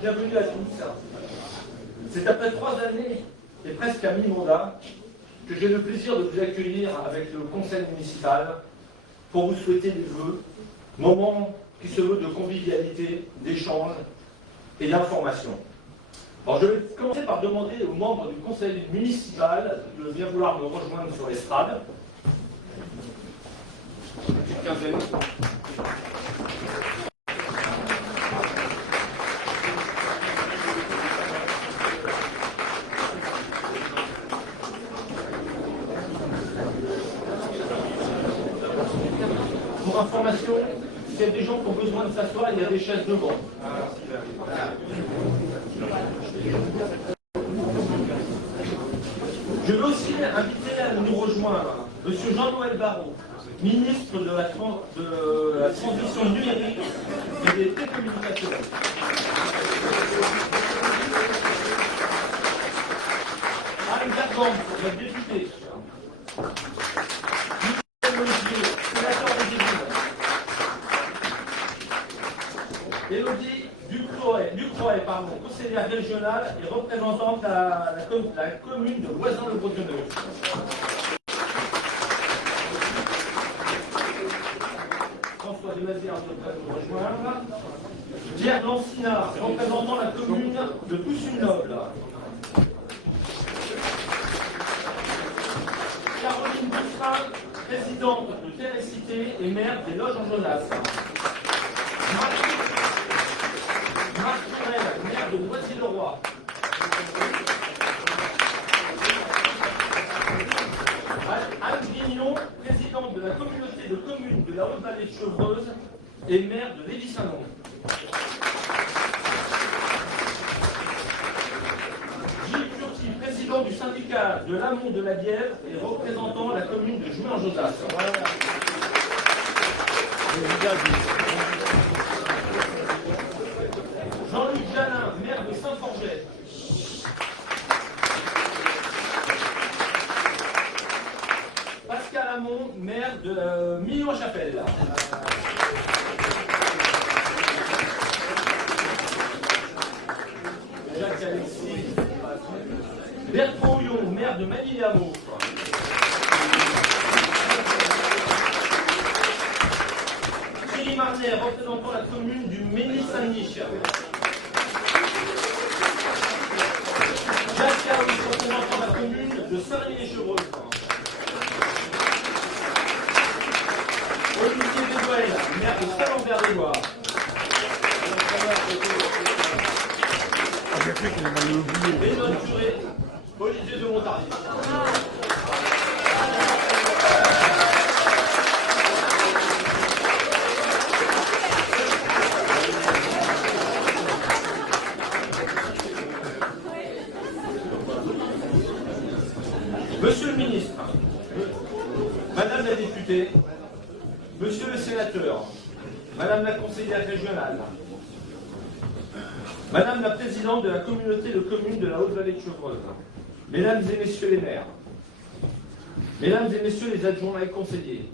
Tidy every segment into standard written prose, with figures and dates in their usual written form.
Bienvenue à tous. C'est après 3 années et presque à mi-mandat que j'ai le plaisir de vous accueillir avec le conseil municipal pour vous souhaiter des vœux, moment qui se veut de convivialité, d'échange et d'information. Alors je vais commencer par demander aux membres du conseil municipal de bien vouloir me rejoindre sur l'estrade. Une petite quinzaine. Pour information, s'il y a des gens qui ont besoin de s'asseoir, il y a des chaises devant. Je veux aussi inviter à nous rejoindre M. Jean-Noël Barrot, ministre de la Transition numérique et des télécommunications. Anne Gargan, notre député. Sénateur des Yvelines. Élodie Ducroy, conseillère régionale et représentante de la commune de Loisan-le-Bretonneux. François Desmazières devrait nous rejoindre. Pierre Lancina, représentant la commune de Toussus-Noble. Caroline Boussin, présidente de Télécité et maire des Loges en Jonas. Marc Tourelle, maire de Noisy-le-Roi. Anne Grignon, présidente de la communauté de communes de la Haute-Vallée de Chevreuse et maire de Lévis-Saint-Nom. Gilles Curti, président du syndicat de l'Amont de la Bièvre et représentant la commune de Jouy-en-Josas. Jean-Luc Jalin, maire de Saint-Forget. Pascal Hamon, maire de Millau-en-Chapelle. Jacques Alexis. Bertrand Houillon, maire de Manille-les-Hameaux. Thierry Marnet, représentant la commune du Ménil-Saint-Mich. Jacques Carousse, représentant la commune de Saint-Rémy-les-Chevreuse. Olivier Bédoël, maire de Saint-Lambert-des-Loire. Bénon Curé, Olivier de Montardier. Monsieur le ministre, Madame la députée, Monsieur le sénateur, Madame la conseillère régionale, Madame la présidente de la communauté de communes de la Haute-Vallée de Chevreuse, Mesdames et Messieurs les maires, Mesdames et Messieurs les adjoints et conseillers,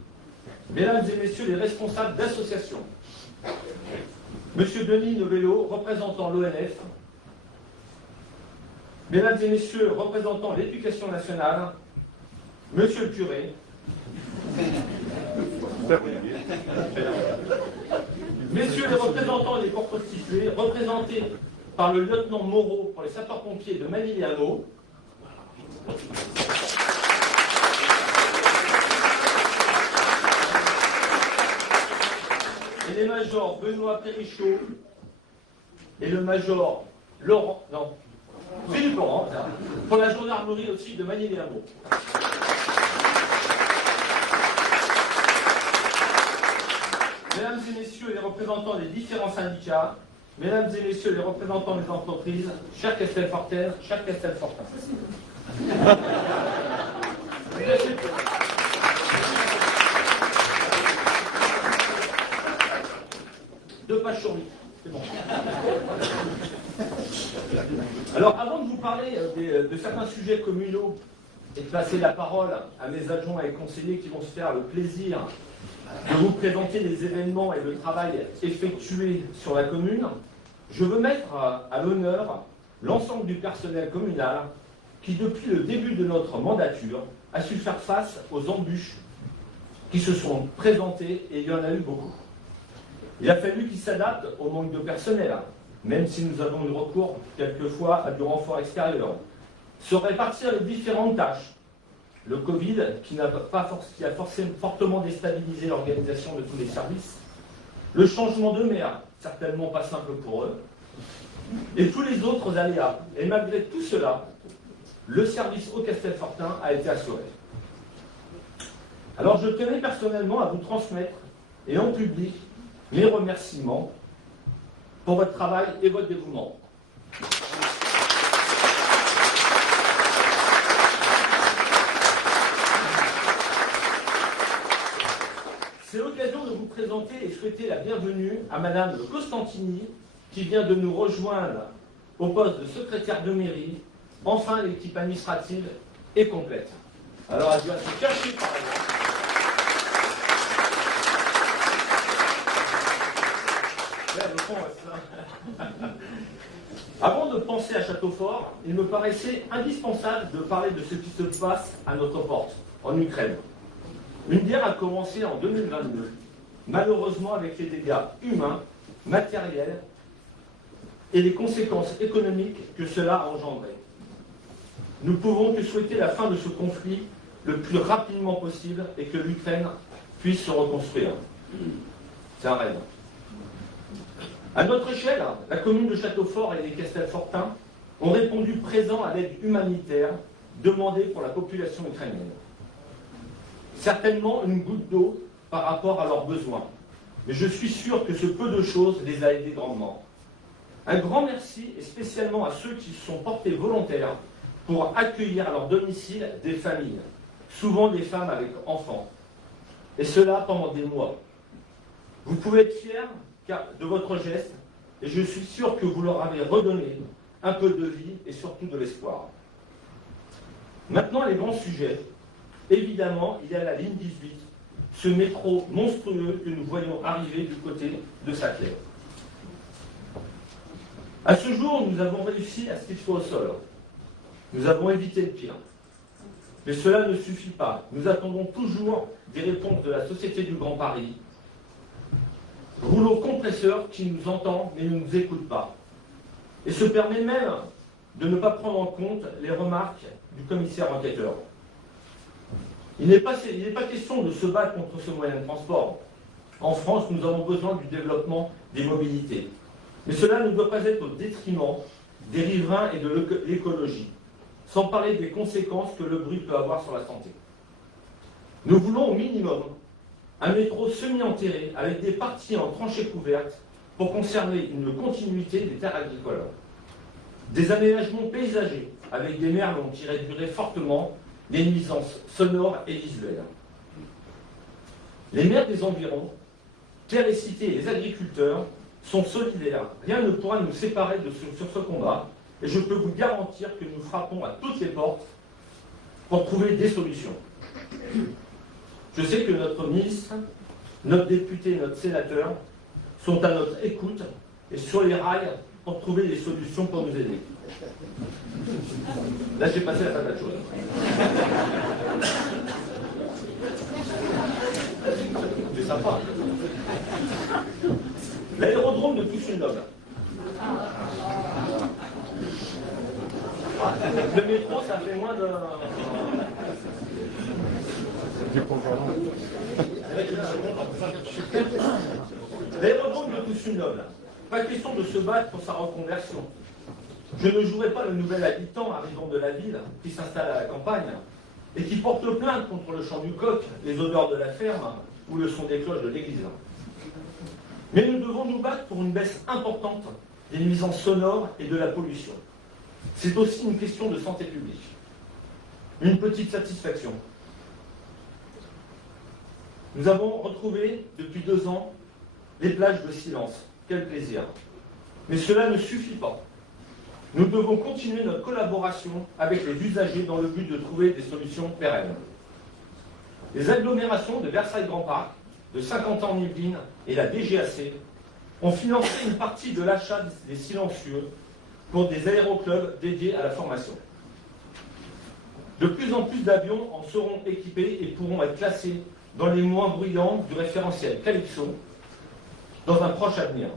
Mesdames et Messieurs les responsables d'associations, Monsieur Denis Novello, représentant l'ONF, Mesdames et Messieurs représentant l'éducation nationale, Monsieur le curé, Messieurs les représentants des corps constitués, représentés par le lieutenant Moreau pour les sapeurs-pompiers de Manille-les-Hameaux, et les majors Benoît Périchaud et le major Philippe Laurent, pour la gendarmerie aussi de Manille-les-Hameaux. Mesdames et Messieurs les représentants des différents syndicats, Mesdames et Messieurs les représentants des entreprises, cher Castelfortin, cher Castelfortin. Deux pages sur 8, c'est bon. Alors, avant de vous parler de certains sujets communaux et de passer la parole à mes adjoints et conseillers qui vont se faire le plaisir de vous présenter les événements et le travail effectué sur la commune, je veux mettre à l'honneur l'ensemble du personnel communal qui, depuis le début de notre mandature, a su faire face aux embûches qui se sont présentées, et il y en a eu beaucoup. Il a fallu qu'ils s'adaptent au manque de personnel, même si nous avons eu recours quelquefois à du renfort extérieur. Se répartir les différentes tâches. Le Covid, qui a fortement déstabilisé l'organisation de tous les services. Le changement de maire, certainement pas simple pour eux. Et tous les autres aléas. Et malgré tout cela, le service au Castelfortin a été assuré. Alors je tenais personnellement à vous transmettre, et en public, mes remerciements pour votre travail et votre dévouement. C'est l'occasion de vous présenter et souhaiter la bienvenue à Madame Costantini, qui vient de nous rejoindre au poste de secrétaire de mairie. Enfin, l'équipe administrative est complète. Alors, elle doit se cacher par exemple. Avant de penser à Châteaufort, il me paraissait indispensable de parler de ce qui se passe à notre porte, en Ukraine. Une guerre a commencé en 2022, malheureusement avec les dégâts humains, matériels et les conséquences économiques que cela a engendré. Nous pouvons que souhaiter la fin de ce conflit le plus rapidement possible et que l'Ukraine puisse se reconstruire. C'est un rêve. À notre échelle, la commune de Châteaufort et les Castelfortins ont répondu présent à l'aide humanitaire demandée pour la population ukrainienne. Certainement une goutte d'eau par rapport à leurs besoins, mais je suis sûr que ce peu de choses les a aidés grandement. Un grand merci et spécialement à ceux qui se sont portés volontaires pour accueillir à leur domicile des familles, souvent des femmes avec enfants, et cela pendant des mois. Vous pouvez être fiers de votre geste, et je suis sûr que vous leur avez redonné un peu de vie et surtout de l'espoir. Maintenant, les grands sujets. Évidemment, il y a la ligne 18, ce métro monstrueux que nous voyons arriver du côté de Saclay. À ce jour, nous avons réussi à ce qu'il soit au sol. Nous avons évité le pire. Mais cela ne suffit pas. Nous attendons toujours des réponses de la Société du Grand Paris. Rouleau compresseur qui nous entend mais ne nous écoute pas. Et se permet même de ne pas prendre en compte les remarques du commissaire enquêteur. Il n'est pas question de se battre contre ce moyen de transport. En France, nous avons besoin du développement des mobilités. Mais cela ne doit pas être au détriment des riverains et de l'écologie, sans parler des conséquences que le bruit peut avoir sur la santé. Nous voulons au minimum un métro semi-enterré avec des parties en tranchées couvertes pour conserver une continuité des terres agricoles. Des aménagements paysagers avec des merlons qui réduiraient fortement les nuisances sonores et visuelles. Les maires des environs, Pierre et Cité et les agriculteurs sont solidaires. Rien ne pourra nous séparer sur ce combat et je peux vous garantir que nous frappons à toutes les portes pour trouver des solutions. Je sais que notre ministre, notre député et notre sénateur sont à notre écoute et sur les rails pour trouver des solutions pour nous aider. Là, j'ai passé la patate chaude. C'est sympa. L'aérodrome de Toussaint-Noble. Le métro, ça fait moins de... L'aérodrome de Toussaint-Noble. Pas question de se battre pour sa reconversion. Je ne jouerai pas le nouvel habitant arrivant de la ville qui s'installe à la campagne et qui porte plainte contre le chant du coq, les odeurs de la ferme ou le son des cloches de l'église. Mais nous devons nous battre pour une baisse importante des nuisances sonores et de la pollution. C'est aussi une question de santé publique. Une petite satisfaction. Nous avons retrouvé depuis 2 ans les plages de silence. Quel plaisir. Mais cela ne suffit pas. Nous devons continuer notre collaboration avec les usagers dans le but de trouver des solutions pérennes. Les agglomérations de Versailles-Grand Parc, de Saint-Quentin-en-Yvelines et la DGAC ont financé une partie de l'achat des silencieux pour des aéroclubs dédiés à la formation. De plus en plus d'avions en seront équipés et pourront être classés dans les moins bruyants du référentiel Calypso dans un proche avenir.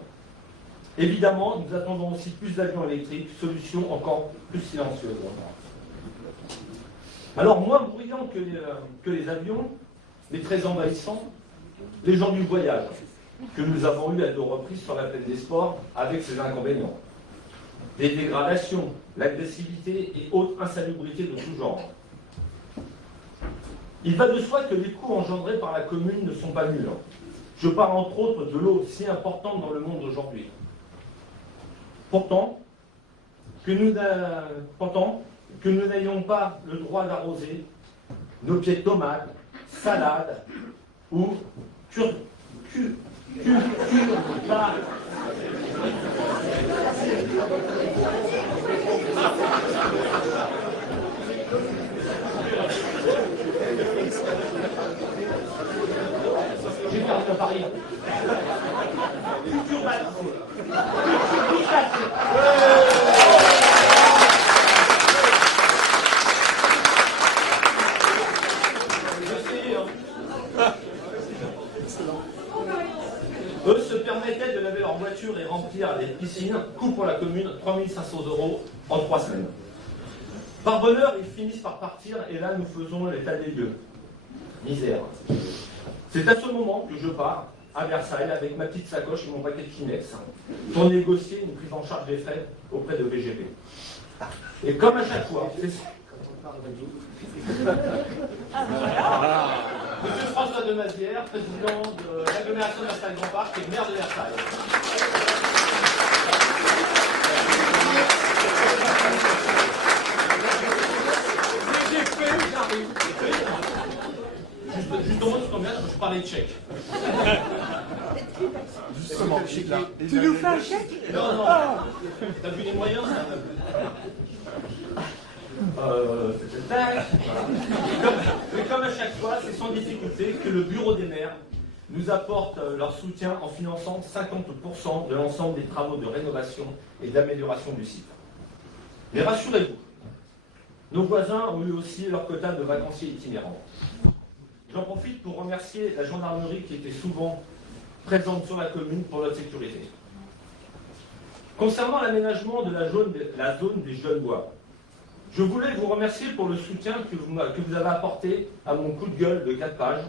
Évidemment, nous attendons aussi plus d'avions électriques, solution encore plus silencieuse. Alors, moins bruyants que les avions, mais très envahissants, les gens du voyage, que nous avons eu à 2 reprises sur la plaine des sports avec ses inconvénients. Les dégradations, l'agressivité et autres insalubrités de tout genre. Il va de soi que les coûts engendrés par la commune ne sont pas nuls. Je parle entre autres de l'eau si importante dans le monde d'aujourd'hui. Pourtant, que nous n'ayons pas le droit d'arroser nos pieds de tomates, salades ou j'ai perdu à Paris. Eux se permettaient de laver leur voiture et remplir les piscines, coût pour la commune 3 500 € en 3 semaines. Par bonheur, ils finissent par partir et là nous faisons l'état des lieux. Misère. C'est à ce moment que je pars à Versailles avec ma petite sacoche et mon paquet de Kleenex pour négocier une prise en charge des frais auprès de VGP. Et comme à chaque fois, Monsieur François de Mazière, président de l'agglomération de Versailles-Grand Parc et maire de Versailles. Justement, tu tombes bien, je parlais de chèque. Justement, chèque là. Tu nous fais un chèque? Non, non. T'as vu les moyens? Mais comme à chaque fois, c'est sans difficulté que le bureau des maires nous apporte leur soutien en finançant 50% de l'ensemble des travaux de rénovation et d'amélioration du site. Mais rassurez-vous, nos voisins ont eu aussi leur quota de vacanciers itinérants. J'en profite pour remercier la gendarmerie qui était souvent présente sur la commune pour notre sécurité. Concernant l'aménagement de la zone des Jeunes Bois, je voulais vous remercier pour le soutien que vous avez apporté à mon coup de gueule de 4 pages,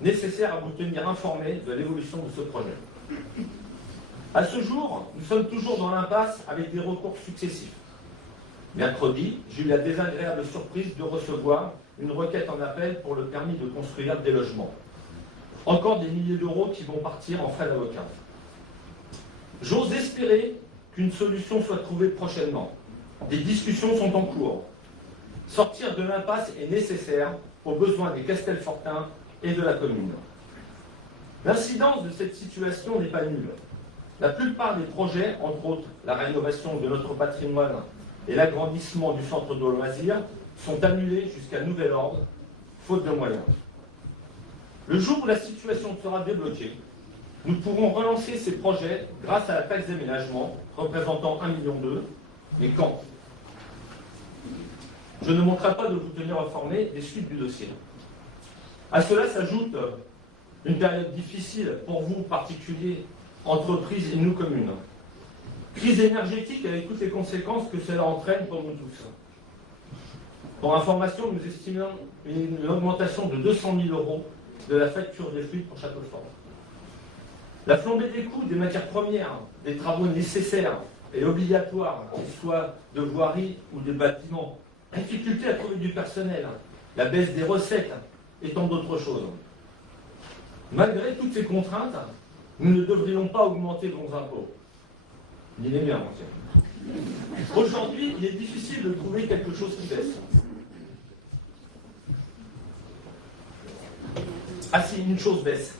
nécessaire à vous tenir informé de l'évolution de ce projet. À ce jour, nous sommes toujours dans l'impasse avec des recours successifs. Mercredi, j'ai eu la désagréable surprise de recevoir une requête en appel pour le permis de construire des logements. Encore des milliers d'euros qui vont partir en frais d'avocat. J'ose espérer qu'une solution soit trouvée prochainement. Des discussions sont en cours. Sortir de l'impasse est nécessaire aux besoins des Castelfortins et de la commune. L'incidence de cette situation n'est pas nulle. La plupart des projets, entre autres la rénovation de notre patrimoine et l'agrandissement du centre de loisirs, sont annulés jusqu'à nouvel ordre, faute de moyens. Le jour où la situation sera débloquée, nous pourrons relancer ces projets grâce à la taxe d'aménagement, représentant 1,2 million. Mais quand? Je ne manquerai pas de vous tenir informé des suites du dossier. À cela s'ajoute une période difficile pour vous, particuliers, entreprises et nous, communes. Crise énergétique avec toutes les conséquences que cela entraîne pour nous tous. Pour information, nous estimons une augmentation de 200 000 € de la facture des fluides pour Châteaufort. La flambée des coûts des matières premières, des travaux nécessaires et obligatoires, qu'ils soient de voirie ou des bâtiments, difficulté à trouver du personnel, la baisse des recettes et tant d'autres choses. Malgré toutes ces contraintes, nous ne devrions pas augmenter nos impôts. Ni les miens, tiens. Aujourd'hui, il est difficile de trouver quelque chose qui baisse. Ah si, une chose baisse.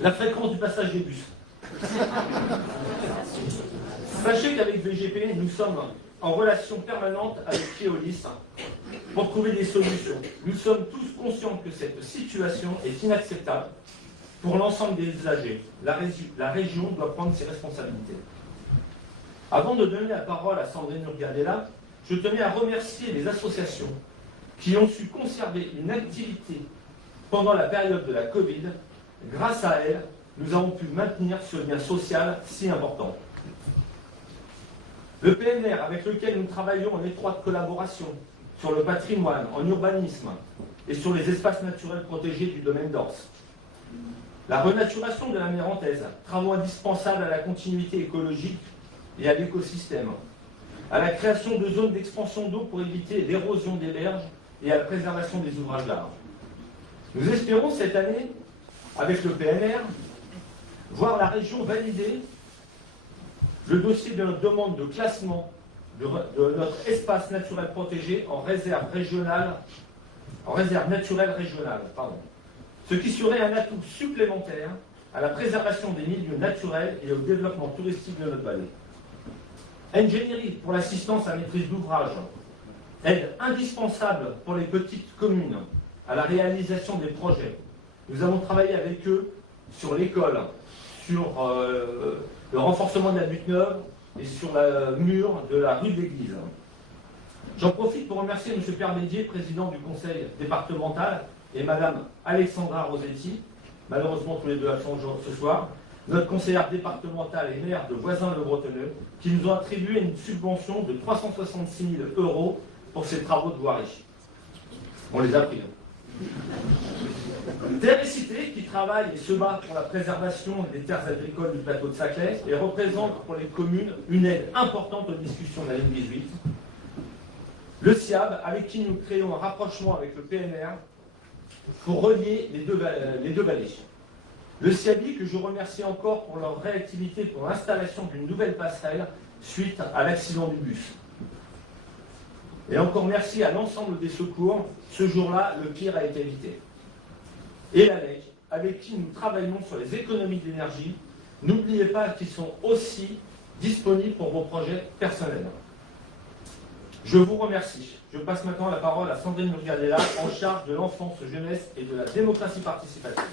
La fréquence du passage des bus. Sachez qu'avec VGP, nous sommes en relation permanente avec Keolis pour trouver des solutions. Nous sommes tous conscients que cette situation est inacceptable pour l'ensemble des usagers. La région doit prendre ses responsabilités. Avant de donner la parole à Sandrine Urgadella, je tenais à remercier les associations qui ont su conserver une activité pendant la période de la Covid. Grâce à elles, nous avons pu maintenir ce lien social si important. Le PNR, avec lequel nous travaillons en étroite collaboration sur le patrimoine, en urbanisme et sur les espaces naturels protégés du domaine d'Ors. La renaturation de la Mérantaise, travaux indispensables à la continuité écologique et à l'écosystème, à la création de zones d'expansion d'eau pour éviter l'érosion des berges et à la préservation des ouvrages d'art. Nous espérons cette année, avec le PNR, voir la région valider le dossier de notre demande de classement de notre espace naturel protégé en réserve naturelle régionale, ce qui serait un atout supplémentaire à la préservation des milieux naturels et au développement touristique de notre vallée. Ingénierie pour l'assistance à maîtrise d'ouvrage, aide indispensable pour les petites communes à la réalisation des projets. Nous avons travaillé avec eux sur l'école, sur le renforcement de la butte neuve et sur le mur de la rue de l'église. J'en profite pour remercier M. Permédier, président du conseil départemental, et Mme Alexandra Rosetti, malheureusement tous les deux absents ce soir, notre conseillère départementale et maire de Voisins-le-Bretonneux, qui nous ont attribué une subvention de 366 000 € pour ces travaux de voirie. On les a pris. Terre et Cité, qui travaille et se bat pour la préservation des terres agricoles du plateau de Saclay et représente pour les communes une aide importante aux discussions de la ligne 18. Le SIAB, avec qui nous créons un rapprochement avec le PNR pour relier les deux vallées. Le SIABI, que je remercie encore pour leur réactivité pour l'installation d'une nouvelle passerelle suite à l'accident du bus. Et encore merci à l'ensemble des secours. Ce jour-là, le pire a été évité. Et l'ALEC, avec qui nous travaillons sur les économies d'énergie. N'oubliez pas qu'ils sont aussi disponibles pour vos projets personnels. Je vous remercie. Je passe maintenant la parole à Sandrine Urgadella, en charge de l'enfance, jeunesse et de la démocratie participative.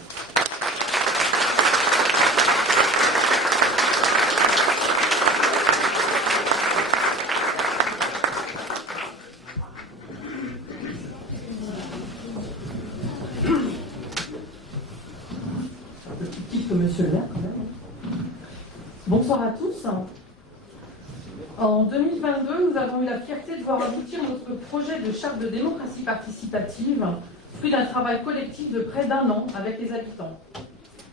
Monsieur le maire, quand même. Bonsoir à tous. En 2022, nous avons eu la fierté de voir aboutir notre projet de charte de démocratie participative, fruit d'un travail collectif de près d'1 an avec les habitants.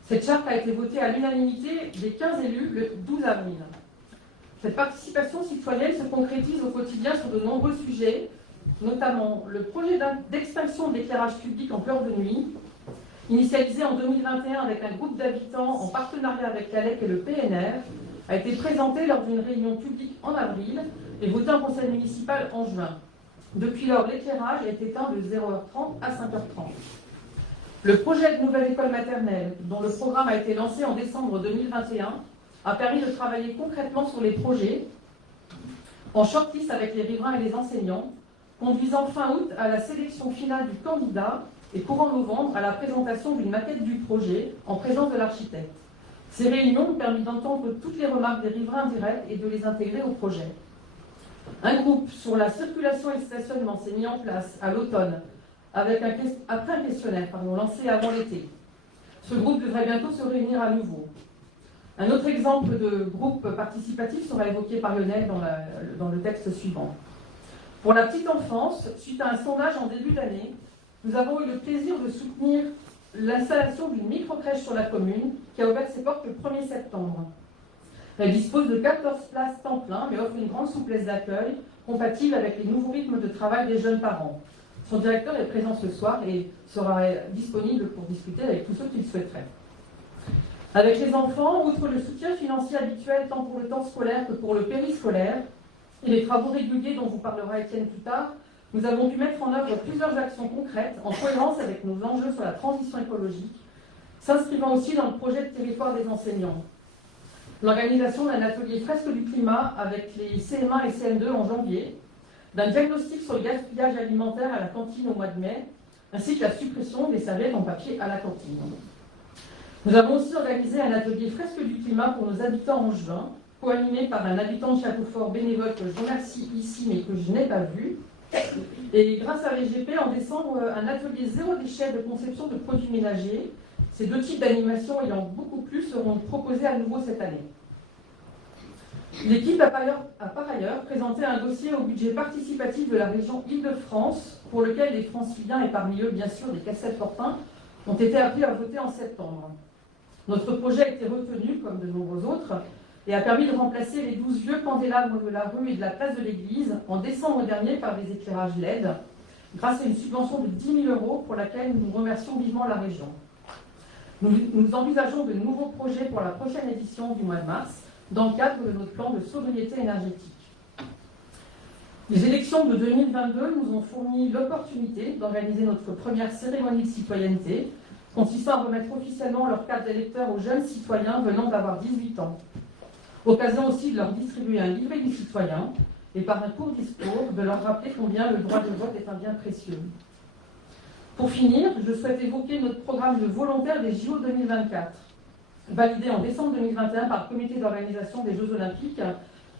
Cette charte a été votée à l'unanimité des 15 élus le 12 avril. Cette participation citoyenne se concrétise au quotidien sur de nombreux sujets, notamment le projet d'extinction de l'éclairage public en pleurs de nuit, initialisé en 2021 avec un groupe d'habitants en partenariat avec l'ALEC et le PNR, a été présenté lors d'une réunion publique en avril et voté en conseil municipal en juin. Depuis lors, l'éclairage est éteint de 0h30 à 5h30. Le projet de nouvelle école maternelle, dont le programme a été lancé en décembre 2021, a permis de travailler concrètement sur les projets, en shortlist avec les riverains et les enseignants, conduisant fin août à la sélection finale du candidat et courant novembre à la présentation d'une maquette du projet en présence de l'architecte. Ces réunions ont permis d'entendre toutes les remarques des riverains directs et de les intégrer au projet. Un groupe sur la circulation et le stationnement s'est mis en place à l'automne après un questionnaire lancé avant l'été. Ce groupe devrait bientôt se réunir à nouveau. Un autre exemple de groupe participatif sera évoqué par Lionel dans le texte suivant. Pour la petite enfance, suite à un sondage en début d'année, nous avons eu le plaisir de soutenir l'installation d'une micro-crèche sur la commune qui a ouvert ses portes le 1er septembre. Elle dispose de 14 places temps plein, mais offre une grande souplesse d'accueil compatible avec les nouveaux rythmes de travail des jeunes parents. Son directeur est présent ce soir et sera disponible pour discuter avec tous ceux qui le souhaiteraient. Avec les enfants, outre le soutien financier habituel tant pour le temps scolaire que pour le périscolaire et les travaux réguliers dont vous parlera Étienne plus tard, nous avons dû mettre en œuvre plusieurs actions concrètes en cohérence avec nos enjeux sur la transition écologique, s'inscrivant aussi dans le projet de territoire des enseignants. l'organisation d'un atelier fresque du climat avec les CM1 et CM2 en janvier, d'un diagnostic sur le gaspillage alimentaire à la cantine au mois de mai, ainsi que la suppression des serviettes en papier à la cantine. Nous avons aussi organisé un atelier fresque du climat pour nos habitants en juin, co-animé par un habitant de Châteaufort bénévole que je remercie ici mais que je n'ai pas vu. Et grâce à l'EGP, en décembre, un atelier zéro déchet de conception de produits ménagers. Ces deux types d'animation ayant beaucoup plu seront proposés à nouveau cette année. L'équipe a par ailleurs présenté un dossier au budget participatif de la région Île-de-France, pour lequel les franciliens, et parmi eux bien sûr les Castelfortins, ont été appelés à voter en septembre. Notre projet a été retenu, comme de nombreux autres, et a permis de remplacer les 12 vieux candélabres de la rue et de la place de l'église en décembre dernier par des éclairages LED, grâce à une subvention de 10 000 € pour laquelle nous remercions vivement la région. Nous envisageons de nouveaux projets pour la prochaine édition du mois de mars, dans le cadre de notre plan de sobriété énergétique. Les élections de 2022 nous ont fourni l'opportunité d'organiser notre première cérémonie de citoyenneté, consistant à remettre officiellement leur carte d'électeur aux jeunes citoyens venant d'avoir 18 ans. Occasion aussi de leur distribuer un livret du citoyen et par un court discours de leur rappeler combien le droit de vote est un bien précieux. Pour finir, je souhaite évoquer notre programme de volontaires des JO 2024. Validé en décembre 2021 par le comité d'organisation des Jeux Olympiques,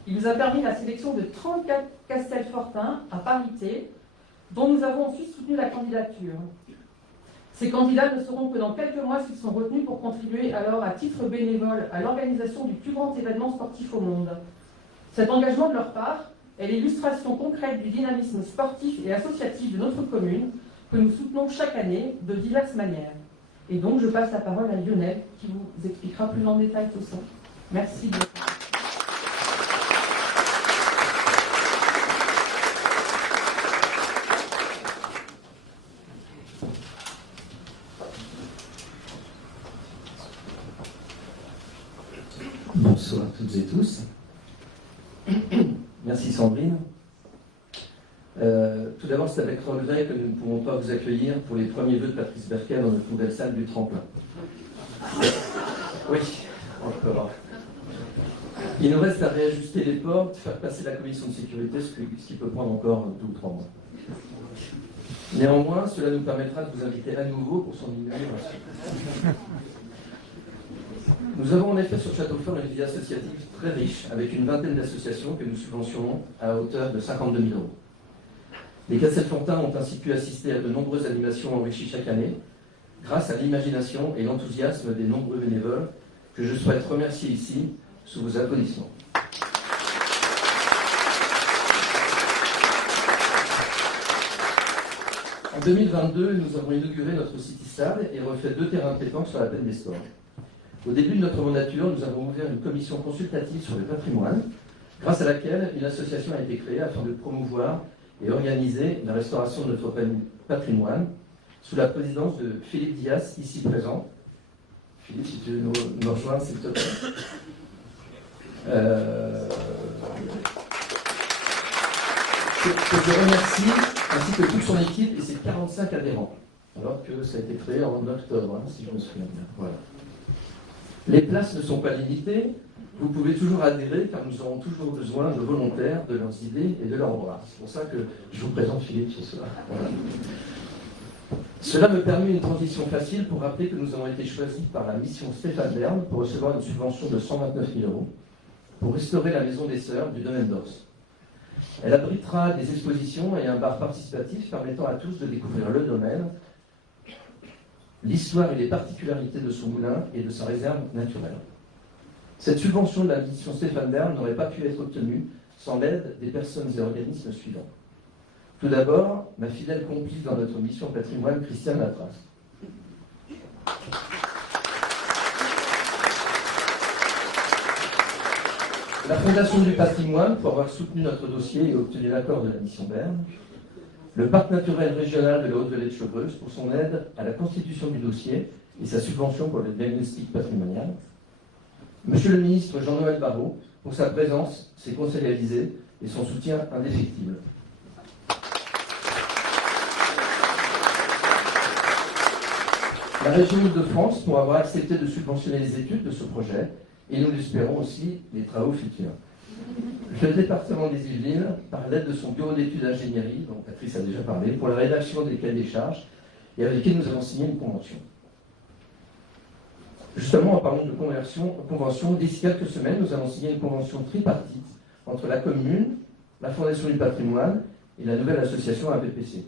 il nous a permis la sélection de 34 Castelfortins à parité, dont nous avons ensuite soutenu la candidature. Ces candidats ne seront que dans quelques mois s'ils sont retenus pour contribuer alors à titre bénévole à l'organisation du plus grand événement sportif au monde. Cet engagement de leur part est l'illustration concrète du dynamisme sportif et associatif de notre commune que nous soutenons chaque année de diverses manières. Et donc je passe la parole à Lionel qui vous expliquera plus en détail tout ça. Merci. Bonsoir à toutes et tous. Merci Sandrine. Tout d'abord, c'est avec regret que nous ne pouvons pas vous accueillir pour les premiers vœux de Patrice Berquet dans notre nouvelle salle du Tremplin. Oui, encore. Il nous reste à réajuster les portes, faire passer la commission de sécurité, ce qui peut prendre encore 2 ou 3 mois. Néanmoins, cela nous permettra de vous inviter à nouveau pour son inauguration. Nous avons en effet sur Châteaufort une vie associative très riche, avec une vingtaine d'associations que nous subventionnons à hauteur de 52 000 €. Les Castelfortins ont ainsi pu assister à de nombreuses animations enrichies chaque année, grâce à l'imagination et l'enthousiasme des nombreux bénévoles, que je souhaite remercier ici sous vos applaudissements. En 2022, nous avons inauguré notre City Stade et refait 2 terrains de pétanque sur la plaine des Sports. Au début de notre mandature, nous avons ouvert une commission consultative sur le patrimoine, grâce à laquelle une association a été créée afin de promouvoir et organiser la restauration de notre patrimoine, sous la présidence de Philippe Dias, ici présent. Philippe, si tu veux nous rejoindre, s'il te plaît. Que je remercie, ainsi que toute son équipe et ses 45 adhérents, alors que ça a été créé en octobre, si je me souviens bien. Voilà. Les places ne sont pas limitées, vous pouvez toujours adhérer car nous aurons toujours besoin de volontaires, de leurs idées et de leurs bras. C'est pour ça que je vous présente Philippe ce soir. Voilà. Cela me permet une transition facile pour rappeler que nous avons été choisis par la mission Stéphane Bern pour recevoir une subvention de 129 000 € pour restaurer la maison des Sœurs du domaine d'Ors. Elle abritera des expositions et un bar participatif permettant à tous de découvrir le domaine, l'histoire et les particularités de son moulin et de sa réserve naturelle. Cette subvention de la mission Stéphane Bern n'aurait pas pu être obtenue sans l'aide des personnes et organismes suivants. Tout d'abord, ma fidèle complice dans notre mission patrimoine, Christiane Latras. La Fondation du patrimoine, pour avoir soutenu notre dossier et obtenu l'accord de la mission Bern. Le Parc naturel régional de la Haute-Vallée de Chevreuse pour son aide à la constitution du dossier et sa subvention pour le diagnostic patrimonial. Monsieur le ministre Jean-Noël Barrot pour sa présence, ses conseils avisés et son soutien indéfectible. La région Île-de-France pour avoir accepté de subventionner les études de ce projet et nous l'espérons aussi les travaux futurs. Le département des Yvelines, par l'aide de son bureau d'études d'ingénierie, dont Patrice a déjà parlé, pour la rédaction des cahiers des charges, et avec qui nous avons signé une convention. Justement, en parlant de convention, d'ici quelques semaines, nous allons signer une convention tripartite entre la commune, la Fondation du patrimoine et la nouvelle association AVPC.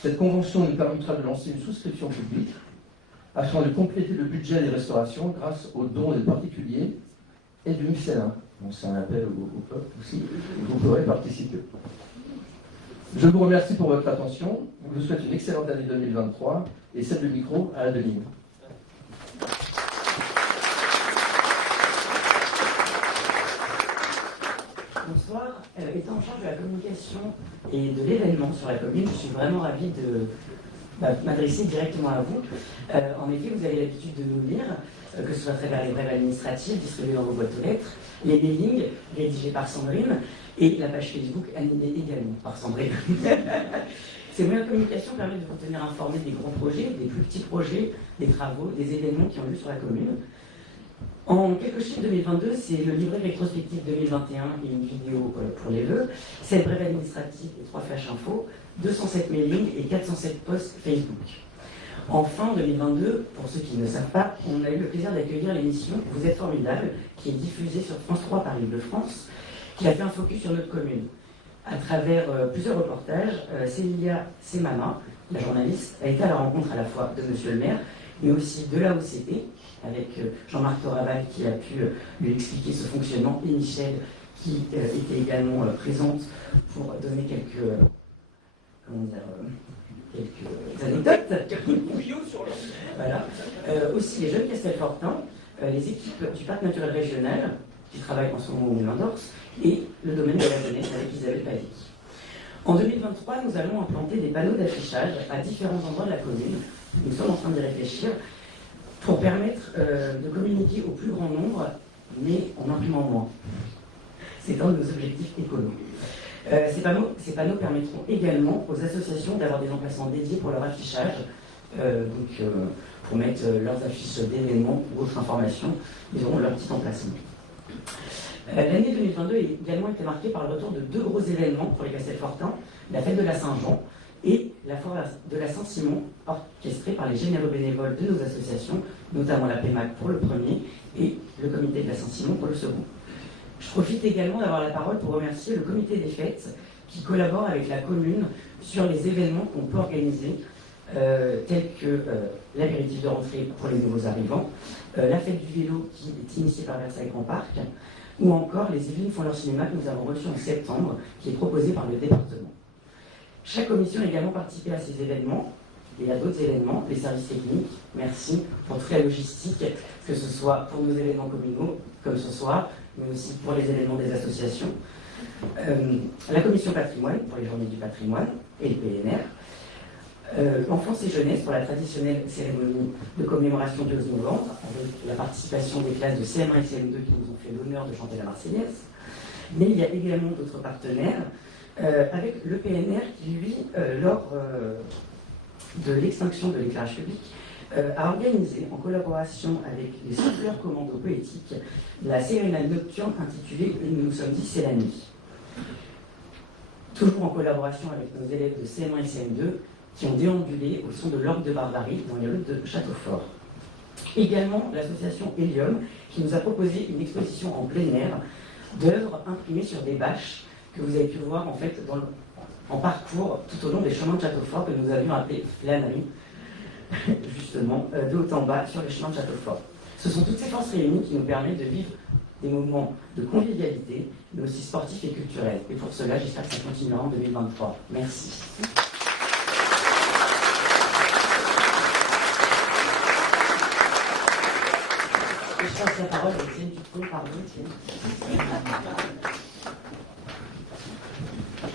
Cette convention nous permettra de lancer une souscription publique afin de compléter le budget des restaurations grâce aux dons des particuliers et du mécénat. Donc c'est un appel au peuple aussi, vous pourrez participer. Je vous remercie pour votre attention. Je vous souhaite une excellente année 2023 et celle de micro à la demi. Bonsoir. Étant en charge de la communication et de l'événement sur la commune, je suis vraiment ravie de m'adresser directement à vous. En effet, vous avez l'habitude de nous lire, que ce soit à travers les brèves administratives distribuées dans vos boîtes aux lettres, les mailings rédigés par Sandrine et la page Facebook animée également par Sandrine. Ces moyens de communication permettent de vous tenir informés des grands projets, des plus petits projets, des travaux, des événements qui ont lieu sur la commune. En quelques chiffres 2022, c'est le livret rétrospectif 2021 et une vidéo pour les vœux, 7 brèves administratives et 3 flash infos, 207 mailings et 407 posts Facebook. Enfin, en 2022, pour ceux qui ne savent pas, on a eu le plaisir d'accueillir l'émission Vous êtes formidable, qui est diffusée sur France 3 par Île-de-France, qui a fait un focus sur notre commune. À travers plusieurs reportages, Célilia Semama, la journaliste, a été à la rencontre à la fois de Monsieur le maire, mais aussi de la OCT, avec Jean-Marc Toraval qui a pu lui expliquer ce fonctionnement, et Michel qui était également présente pour donner quelques anecdotes, quelques bouillots sur le... Voilà. Aussi les jeunes Castelfortins, les équipes du parc naturel régional qui travaillent en ce moment au Moulin-d'Ors et le domaine de la jeunesse avec Isabelle Padic. En 2023, nous allons implanter des panneaux d'affichage à différents endroits de la commune. Nous sommes en train d'y réfléchir pour permettre de communiquer au plus grand nombre, mais en imprimant moins. C'est un de nos objectifs écolos. Ces panneaux permettront également aux associations d'avoir des emplacements dédiés pour leur affichage, pour mettre leurs affiches d'événements ou autres informations, ils auront leur petit emplacement. L'année 2022 a également été marquée par le retour de 2 gros événements pour les Castelfortins, la fête de la Saint-Jean et la foire de la Saint-Simon, orchestrée par les généreux bénévoles de nos associations, notamment la PEMAC pour le premier et le comité de la Saint-Simon pour le second. Je profite également d'avoir la parole pour remercier le comité des fêtes qui collabore avec la commune sur les événements qu'on peut organiser, tels que l'apéritif de rentrée pour les nouveaux arrivants, la fête du vélo qui est initiée par Versailles Grand Parc, ou encore les Yvelines font leur cinéma que nous avons reçu en septembre, qui est proposé par le département. Chaque commission a également participé à ces événements et à d'autres événements, les services techniques. Merci pour toute la logistique, que ce soit pour nos événements communaux, comme ce soir, mais aussi pour les événements des associations. La commission patrimoine pour les journées du patrimoine et le PNR. Enfance et jeunesse pour la traditionnelle cérémonie de commémoration du 11 novembre, avec la participation des classes de CM1 et CM2 qui nous ont fait l'honneur de chanter la Marseillaise. Mais il y a également d'autres partenaires, avec le PNR qui, lui, lors de l'extinction de l'éclairage public, a organisé, en collaboration avec les souffleurs commandos poétiques, la sérénade nocturne intitulée « Nous nous sommes dit, c'est la nuit ». Toujours en collaboration avec nos élèves de CM1 et CM2, qui ont déambulé au son de l'orgue de Barbarie dans les rues de Châteaufort. Également, l'association Hélium, qui nous a proposé une exposition en plein air d'œuvres imprimées sur des bâches que vous avez pu voir en fait en parcours tout au long des chemins de Châteaufort que nous avions appelés flâneries, justement, de haut en bas sur les chemins de Châteaufort. Ce sont toutes ces forces réunies qui nous permettent de vivre des moments de convivialité, mais aussi sportifs et culturels. Et pour cela, j'espère que ça continuera en 2023. Merci. Je passe la parole à Étienne Dupont, pardon.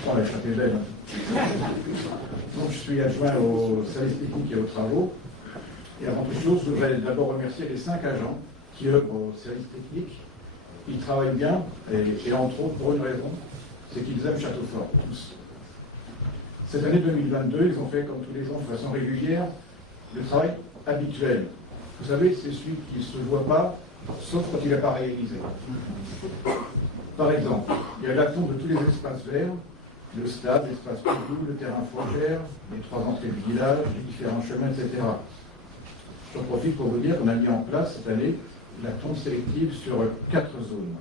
Oh, la chatte est belle. Donc, je suis adjoint au service technique et aux travaux. Et avant toute chose, je voudrais d'abord remercier les 5 agents qui œuvrent au service technique. Ils travaillent bien, et entre autres pour une raison, c'est qu'ils aiment Châteaufort, tous. Cette année 2022, ils ont fait, comme tous les ans, de façon régulière, le travail habituel. Vous savez, c'est celui qui ne se voit pas, sauf quand il n'est pas réalisé. Par exemple, il y a l'aplomb de tous les espaces verts, le stade, l'espace public, le terrain fougère, les 3 entrées du village, les différents chemins, etc. J'en profite pour vous dire qu'on a mis en place cette année la tonte sélective sur 4 zones.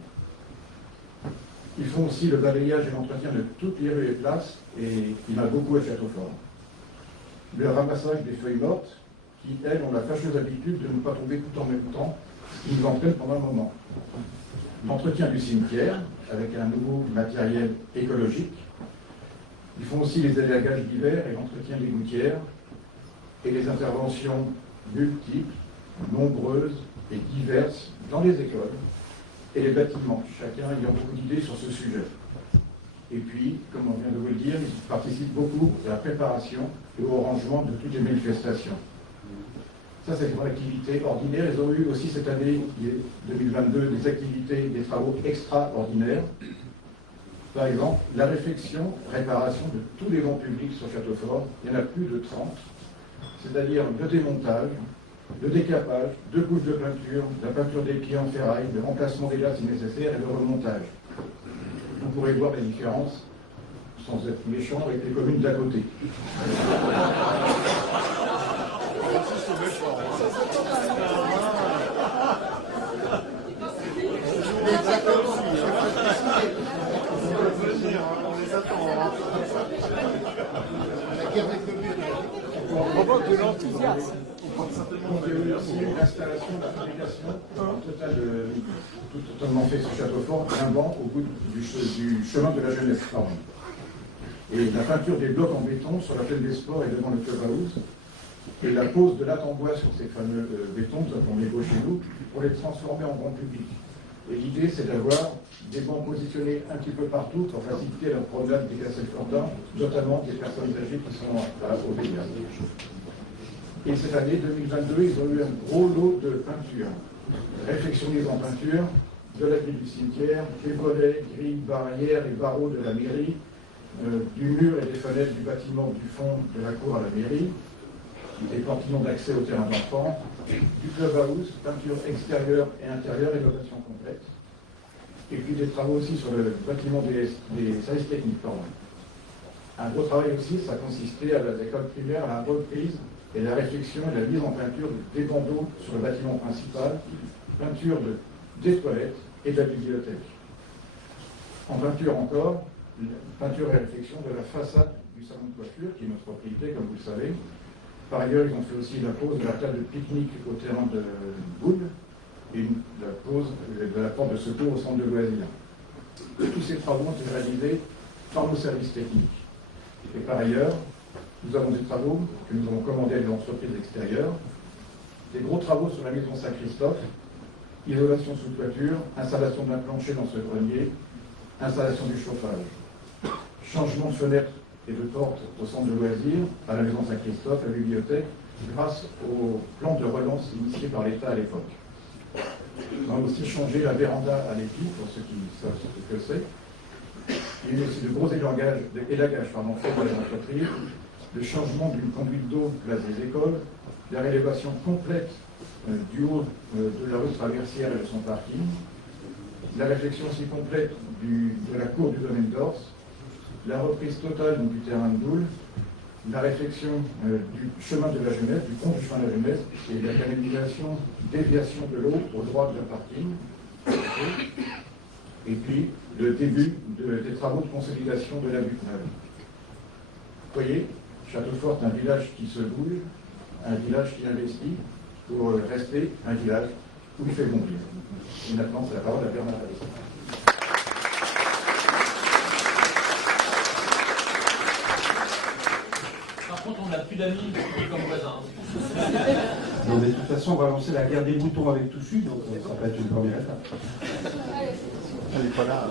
Ils font aussi le balayage et l'entretien de toutes les rues et places, et il m'a beaucoup à Châteaufort. Le ramassage des feuilles mortes, qui, elles, ont la fâcheuse habitude de ne pas tomber tout en même temps, qui nous entraînent pendant un moment. L'entretien du cimetière, avec un nouveau matériel écologique. Ils font aussi les élagages d'hiver et l'entretien des gouttières, et les interventions multiples, nombreuses et diverses dans les écoles et les bâtiments, chacun ayant beaucoup d'idées sur ce sujet. Et puis, comme on vient de vous le dire, ils participent beaucoup à la préparation et au rangement de toutes les manifestations. Ça, c'est une activité ordinaire. Ils ont eu aussi cette année, 2022, des activités, des travaux extraordinaires. Par exemple, la réfection, réparation de tous les bancs publics sur Châteaufort. Il y en a plus de 30. C'est-à-dire le démontage, le décapage, 2 couches de peinture, la peinture des pieds en ferraille, le remplacement des lattes si nécessaire et le remontage. Vous pourrez voir la différence, sans être méchant, avec les communes d'à côté. Il y a eu aussi l'installation de la fabrication totalement fait sur Châteaufort, un banc au bout du chemin de la jeunesse. Et la peinture des blocs en béton sur la plaine des sports et devant le clubhouse, et la pose de lattes en bois sur ces fameux bétons, nous avons mis beau chez nous, pour les transformer en banc public. Et l'idée, c'est d'avoir des bancs positionnés un petit peu partout pour faciliter la promenade des Castelfortins, notamment des personnes âgées qui sont au VIH. Et cette année, 2022, ils ont eu un gros lot de peinture, réfectionnées en peinture, de la grille du cimetière, des volets, grilles, barrières et barreaux de la mairie, du mur et des fenêtres du bâtiment du fond de la cour à la mairie, des portillons d'accès au terrain d'enfants, du clubhouse, peinture extérieure et intérieure, rénovation complète. Et puis des travaux aussi sur le bâtiment des services techniques. Un gros travail aussi, ça consistait à l'école primaire à la reprise et la réflexion et la mise en peinture des bandeaux sur le bâtiment principal, peinture des toilettes et de la bibliothèque. En peinture encore, peinture et réflexion de la façade du salon de coiffure, qui est notre propriété, comme vous le savez. Par ailleurs, ils ont fait aussi la pose de la table de pique-nique au terrain de Boule et la pose de la porte de secours au centre de loisirs. Tous ces travaux ont été réalisés par nos services techniques. Et par ailleurs, nous avons des travaux que nous avons commandés à des entreprises extérieures, des gros travaux sur la maison Saint-Christophe, isolation sous toiture, installation d'un plancher dans ce grenier, installation du chauffage, changement de fenêtres et de portes au centre de loisirs, à la maison Saint-Christophe, à la bibliothèque, grâce au plan de relance initié par l'État à l'époque. On a aussi changé la véranda à l'épi, pour ceux qui savent ce que c'est. Il y a eu aussi de gros élagages faits par les entreprises, le changement d'une conduite d'eau place des écoles, la réélévation complète du haut de la rue traversière et de son parking, la réflexion aussi complète de la cour du domaine d'Ors, la reprise totale du terrain de Boule, la réflexion du chemin de la jeunesse, du pont du chemin de la jeunesse, et la canalisation, déviation de l'eau au droit de la parking, et puis le début des travaux de consolidation de la butte neuve. Vous voyez, Châteaufort est un village qui se bouge, un village qui investit pour rester un village où il fait bon vivre. Et maintenant, c'est la parole à Bernard Alès. Par contre, on n'a plus d'amis comme voisins. Non, mais de toute façon, on va lancer la guerre des boutons avec tout sud, donc ça peut être une première étape. Elle n'est pas là.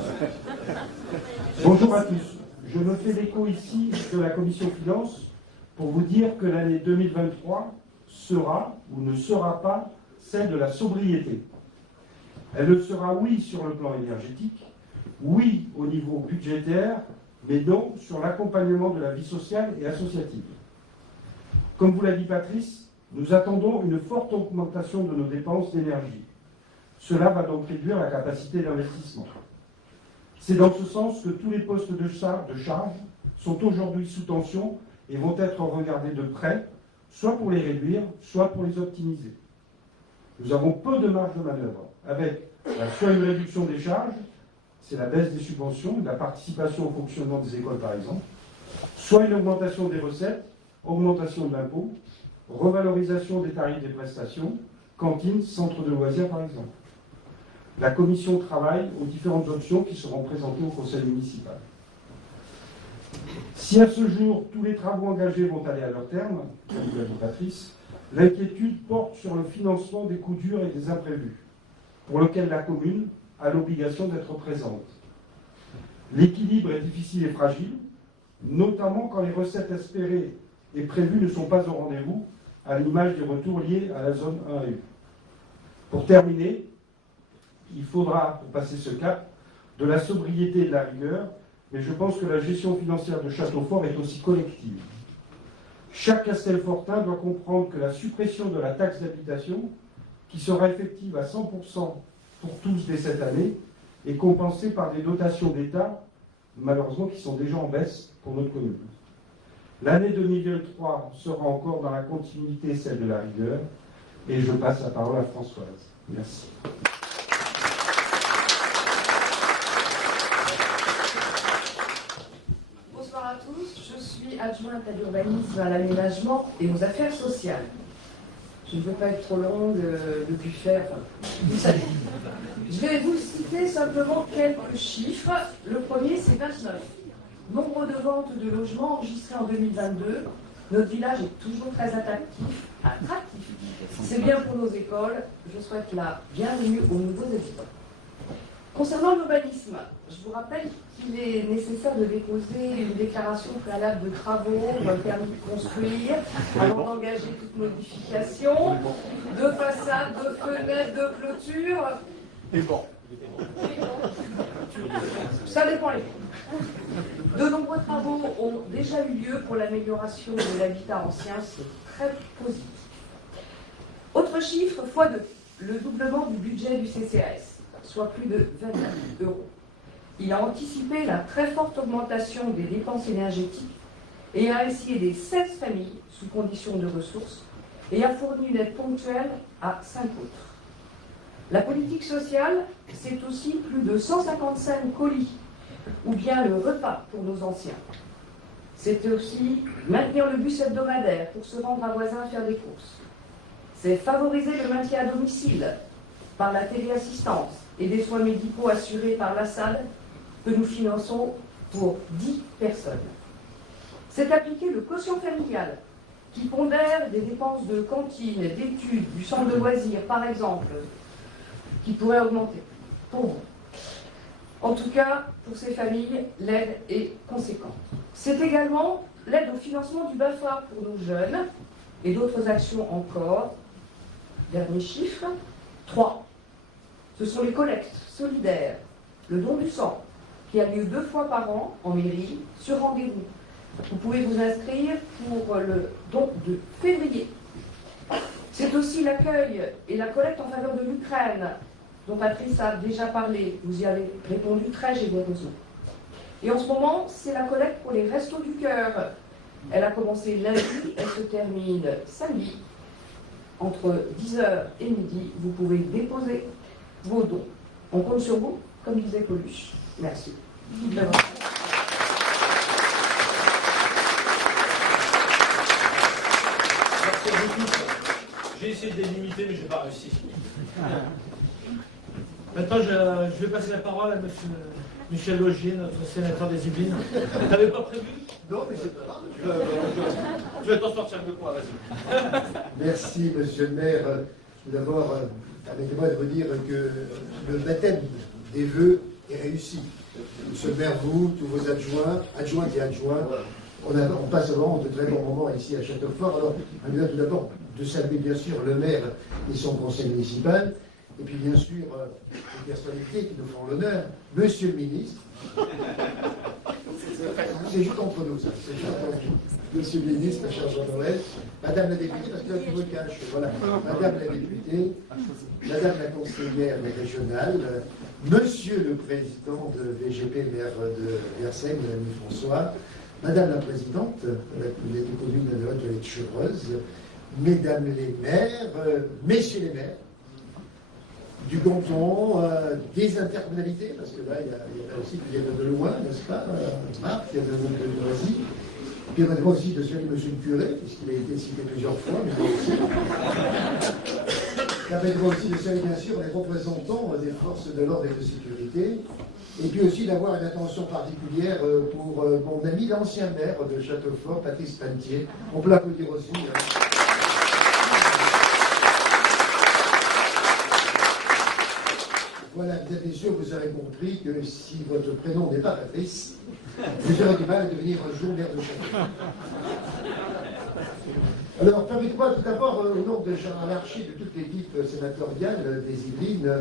Bonjour à tous. Je me fais l'écho ici de la Commission Finances pour vous dire que l'année 2023 sera ou ne sera pas celle de la sobriété. Elle le sera, oui, sur le plan énergétique, oui, au niveau budgétaire, mais non sur l'accompagnement de la vie sociale et associative. Comme vous l'a dit Patrice, nous attendons une forte augmentation de nos dépenses d'énergie. Cela va donc réduire la capacité d'investissement. C'est dans ce sens que tous les postes de charge sont aujourd'hui sous tension et vont être regardés de près, soit pour les réduire, soit pour les optimiser. Nous avons peu de marge de manœuvre, avec soit une réduction des charges, c'est la baisse des subventions, de la participation au fonctionnement des écoles par exemple, soit une augmentation des recettes, augmentation de l'impôt, revalorisation des tarifs des prestations, cantines, centres de loisirs par exemple. La commission travaille aux différentes options qui seront présentées au conseil municipal. Si à ce jour tous les travaux engagés vont aller à leur terme, comme vous l'a dit Patrice, l'inquiétude porte sur le financement des coûts durs et des imprévus, pour lequel la commune a l'obligation d'être présente. L'équilibre est difficile et fragile, notamment quand les recettes espérées et prévues ne sont pas au rendez-vous, à l'image des retours liés à la zone 1 et Pour terminer, il faudra, pour passer ce cap, de la sobriété et de la rigueur, mais je pense que la gestion financière de Châteaufort est aussi collective. Chaque Castelfortin doit comprendre que la suppression de la taxe d'habitation, qui sera effective à 100% pour tous dès cette année, est compensée par des dotations d'État, malheureusement qui sont déjà en baisse pour notre commune. L'année 2023 sera encore dans la continuité, celle de la rigueur, et je passe la parole à Françoise. Merci. Bonsoir à tous, je suis adjointe à l'urbanisme, à l'aménagement et aux affaires sociales. Je ne veux pas être trop longue, le buffet, enfin, vous savez. Je vais vous citer simplement quelques chiffres. Le premier, c'est 29. Nombre de ventes de logements enregistrés en 2022. Notre village est toujours très attractif. C'est bien pour nos écoles. Je souhaite la bienvenue aux nouveaux habitants. Concernant l'urbanisme, je vous rappelle qu'il est nécessaire de déposer une déclaration préalable de travaux, un permis de construire, avant d'engager toute modification, de façade, de fenêtre, de clôture. Et bon. Ça dépend les cas. De nombreux travaux ont déjà eu lieu pour l'amélioration de l'habitat ancien, c'est très positif. Autre chiffre, x2, le doublement du budget du CCAS, soit plus de 29 euros. Il a anticipé la très forte augmentation des dépenses énergétiques et a ainsi aidé 16 familles sous conditions de ressources et a fourni une aide ponctuelle à 5 autres. La politique sociale, c'est aussi plus de 155 colis, ou bien le repas pour nos anciens. C'est aussi maintenir le bus hebdomadaire pour se rendre à voisin faire des courses. C'est favoriser le maintien à domicile par la téléassistance et des soins médicaux assurés par la SAD que nous finançons pour 10 personnes. C'est appliquer le quotient familial qui pondère des dépenses de cantine, d'études, du centre de loisirs, par exemple, qui pourrait augmenter pour vous. En tout cas, pour ces familles, l'aide est conséquente. C'est également l'aide au financement du BAFA pour nos jeunes et d'autres actions encore. Dernier chiffre, 3. Ce sont les collectes solidaires, le don du sang, qui a lieu 2 fois par an en mairie, sur rendez-vous. Vous pouvez vous inscrire pour le don de février. C'est aussi l'accueil et la collecte en faveur de l'Ukraine, dont Patrice a déjà parlé. Vous y avez répondu très généreusement. Et en ce moment, c'est la collecte pour les Restos du Cœur. Elle a commencé lundi, elle se termine samedi. Entre 10h et midi, vous pouvez déposer vos dons. On compte sur vous, comme disait Coluche. Merci. J'ai essayé de les limiter, mais je n'ai pas réussi. Maintenant, je vais passer la parole à monsieur Michel Laugier, notre sénateur des Yvelines. Tu n'avais pas prévu? Non, mais c'est pas grave. Je vais t'en sortir de quoi, vas-y. Merci, monsieur le maire. Tout d'abord, permettez-moi de vous dire que le baptême des vœux est réussi. Monsieur le maire, vous, tous vos adjointes et adjoints, on passe vraiment de très bons moments ici à Châteaufort. Alors, on doit tout d'abord de saluer bien sûr le maire et son conseil municipal, et puis bien sûr les personnalités qui nous font l'honneur, monsieur le ministre. C'est juste entre nous, ça. C'est juste entre nous. Monsieur le ministre, cher Jean-Noël, Madame la députée, parce que là, tu me caches, voilà, Madame la députée, Madame la conseillère régionale, Monsieur le président de VGP, maire de Versailles, Madame François, Madame la présidente de la communauté commune de la Haute-Vallée de Chevreuse, Mesdames les maires, Messieurs les maires, du canton, des intercommunalités, parce que là, il y a aussi qui viennent de loin, n'est-ce pas, Marc, il y a de Noisy. Puis on a aussi de saluer Monsieur le curé, puisqu'il a été cité plusieurs fois, mais moi aussi. Permettez-moi aussi de saluer bien sûr les représentants des forces de l'ordre et de sécurité, et puis aussi d'avoir une attention particulière pour mon ami l'ancien maire de Châteaufort, Patrice Pantier. On peut l'applaudir aussi. Voilà, bien sûr, vous avez compris que si votre prénom n'est pas Patrice, vous aurez du mal à devenir un jour maire de Châteaufort. Alors, permettez-moi tout d'abord, au nom de Gérard Larcher, de toute l'équipe sénatoriale des Yvelines,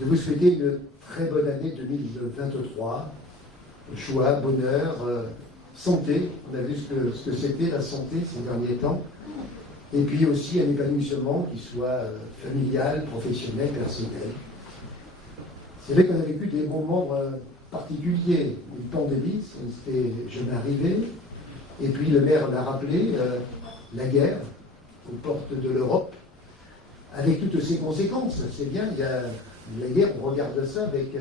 de vous souhaiter une très bonne année 2023. Joie, bonheur, santé. On a vu ce que c'était la santé ces derniers temps. Et puis aussi un épanouissement qui soit familial, professionnel, personnel. C'est vrai qu'on a vécu des moments particuliers. Une pandémie, ça n'était jamais arrivé. Et puis le maire l'a rappelé, la guerre aux portes de l'Europe, avec toutes ses conséquences. C'est bien, il y a la guerre, on regarde ça avec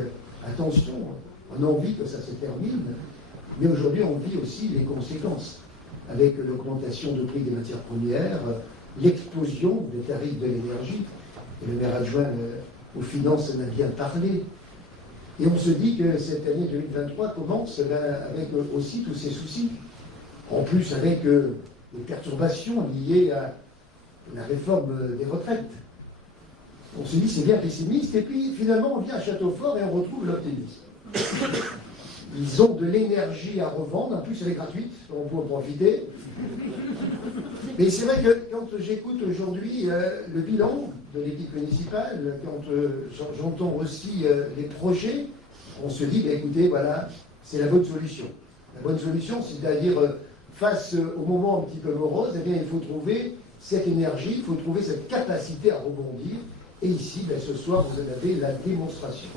attention. On a envie que ça se termine. Mais aujourd'hui, on vit aussi les conséquences, avec l'augmentation de prix des matières premières, l'explosion des tarifs de l'énergie. Et le maire adjoint aux finances en a bien parlé. Et on se dit que cette année 2023 commence avec aussi tous ces soucis. En plus, avec les perturbations liées à la réforme des retraites. On se dit c'est bien pessimiste, et puis finalement on vient à Châteaufort et on retrouve l'optimisme. Ils ont de l'énergie à revendre, en plus elle est gratuite, on peut en profiter. Mais c'est vrai que quand j'écoute aujourd'hui le bilan de l'équipe municipale, quand j'entends aussi les projets, on se dit, écoutez, voilà, c'est la bonne solution. La bonne solution, c'est-à-dire, face au moment un petit peu morose, eh bien, il faut trouver cette énergie, il faut trouver cette capacité à rebondir. Et ici, ce soir, vous en avez la démonstration.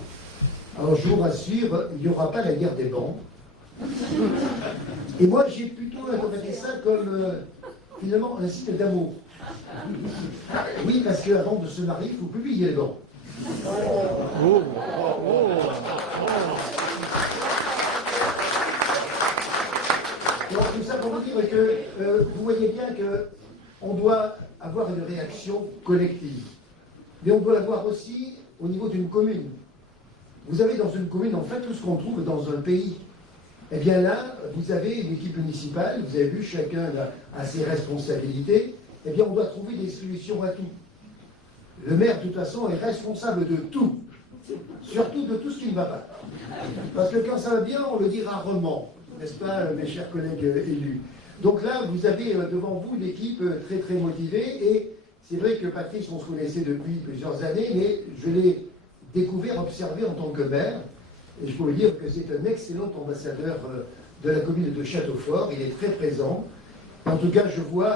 Alors, je vous rassure, il n'y aura pas la guerre des bancs. Et moi, j'ai plutôt interprété ça comme, finalement, un signe d'amour. Oui, parce qu'avant de se marier, il faut publier les bancs. Donc, tout ça pour vous dire que vous voyez bien qu'on doit avoir une réaction collective. Mais on doit l'avoir aussi au niveau d'une commune. Vous avez dans une commune, en fait, tout ce qu'on trouve dans un pays. Eh bien là, vous avez une équipe municipale, vous avez vu, chacun a ses responsabilités. Eh bien, on doit trouver des solutions à tout. Le maire, de toute façon, est responsable de tout. Surtout de tout ce qui ne va pas. Parce que quand ça va bien, on le dit rarement. N'est-ce pas, mes chers collègues élus? Donc là, vous avez devant vous une équipe très très motivée. Et c'est vrai que Patrice, on se connaissait depuis plusieurs années, mais je l'ai découvert, observé en tant que maire. Et je peux vous dire que c'est un excellent ambassadeur de la commune de Châteaufort. Il est très présent. En tout cas, je vois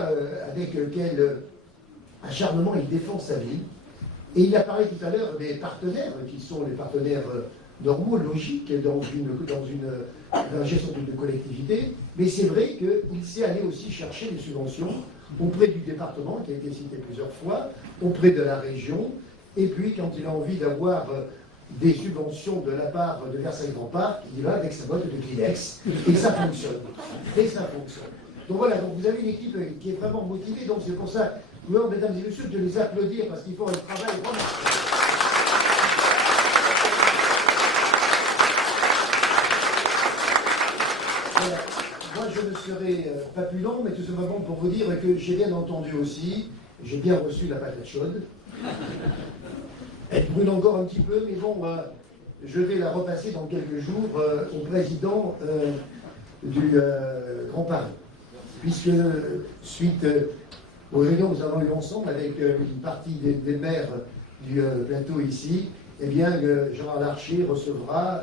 avec quel acharnement il défend sa ville. Et il a parlé tout à l'heure des partenaires, qui sont les partenaires normaux, logiques, dans la gestion d'une collectivité. Mais c'est vrai qu'il sait aller aussi chercher des subventions auprès du département, qui a été cité plusieurs fois, auprès de la région. Et puis, quand il a envie d'avoir des subventions de la part de Versailles Grand Parc, il va avec sa boîte de Kleenex. Et ça fonctionne. Et ça fonctionne. Donc voilà, donc vous avez une équipe qui est vraiment motivée. Donc c'est pour ça, mesdames et messieurs, de les applaudir parce qu'ils font un travail vraiment. Voilà. Moi, je ne serai pas plus long, mais tout simplement pour vous dire que j'ai bien entendu aussi, j'ai bien reçu la patate chaude. Elle brûle encore un petit peu, mais bon, je vais la repasser dans quelques jours au président du Grand Paris. Puisque, suite aux réunions que nous avons eues ensemble avec une partie des maires du plateau ici, eh bien, Gérard Larcher recevra,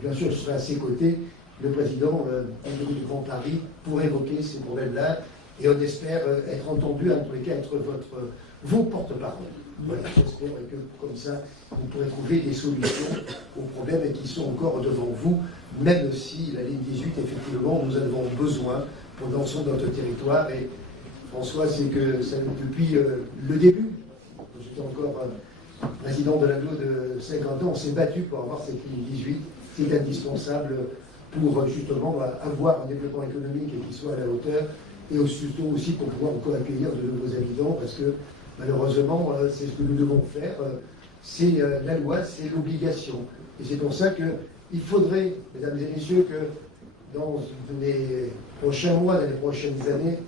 bien sûr, je serai à ses côtés, le président du Grand Paris pour évoquer ces problèmes-là. Et on espère être entendu, en tous les cas, être vos porte-parole. Voilà, j'espère que comme ça, vous pourrez trouver des solutions aux problèmes qui sont encore devant vous, même si la ligne 18, effectivement, nous en avons besoin pour l'ensemble de notre territoire. Et François, c'est que ça, depuis le début, j'étais encore président de l'aglo de 50 ans, on s'est battu pour avoir cette ligne 18. C'est indispensable pour justement avoir un développement économique qui soit à la hauteur et surtout aussi pour pouvoir encore accueillir de nouveaux habitants parce que malheureusement, c'est ce que nous devons faire. C'est la loi, c'est l'obligation. Et c'est pour ça qu'il faudrait, mesdames et messieurs, que dans les prochains mois, dans les prochaines années,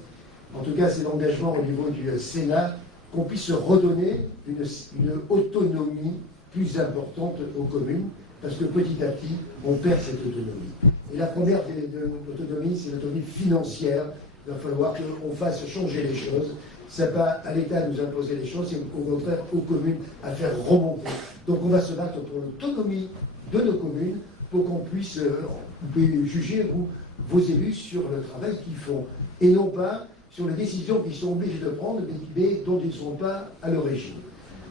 en tout cas c'est l'engagement au niveau du Sénat, qu'on puisse se redonner une autonomie plus importante aux communes, parce que petit à petit, on perd cette autonomie. Et la première de l'autonomie, c'est l'autonomie financière. Il va falloir qu'on fasse changer les choses. Ce n'est pas à l'État de nous imposer les choses, c'est au contraire aux communes à faire remonter. Donc on va se battre pour l'autonomie de nos communes pour qu'on puisse juger vos élus sur le travail qu'ils font et non pas sur les décisions qu'ils sont obligés de prendre mais dont ils ne sont pas à l'origine.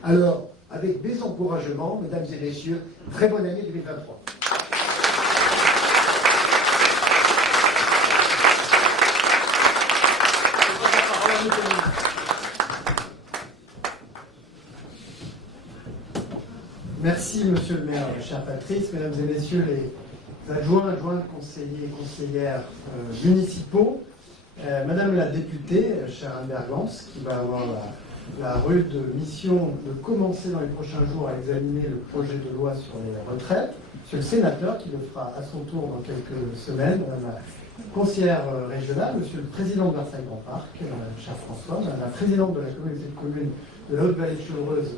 Alors, avec des encouragements, mesdames et messieurs, très bonne année 2023. Merci, monsieur le maire, chère Patrice, mesdames et messieurs les adjoints, conseillers et conseillères municipaux, madame la députée, chère Anne Bergans, qui va avoir la rude mission de commencer dans les prochains jours à examiner le projet de loi sur les retraites, monsieur le sénateur, qui le fera à son tour dans quelques semaines, madame la conseillère régionale, monsieur le président de Versailles Grand Parc, cher François, madame la présidente de la communauté de communes de la Haute-Vallée de Chevreuse,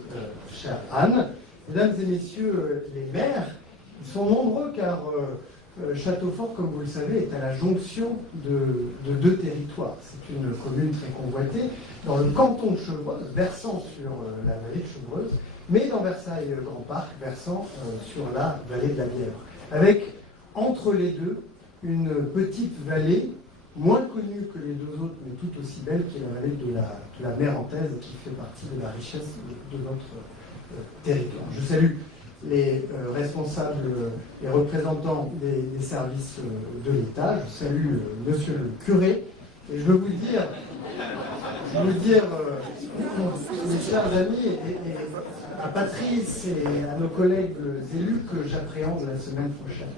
chère Anne, mesdames et messieurs les maires, ils sont nombreux car Châteaufort, comme vous le savez, est à la jonction de deux territoires. C'est une commune très convoitée dans le canton de Chevreuse, versant sur la vallée de Chevreuse, mais dans Versailles Grand Parc, versant sur la vallée de la Bièvre. Avec, entre les deux, une petite vallée, moins connue que les deux autres, mais tout aussi belle, qui est la vallée de la Mérantaise, qui fait partie de la richesse de notre territoire. Je salue les responsables et représentants des services de l'État. Je salue monsieur le curé. Et je veux vous dire, mes chers amis, et à Patrice et à nos collègues élus, que j'appréhende la semaine prochaine.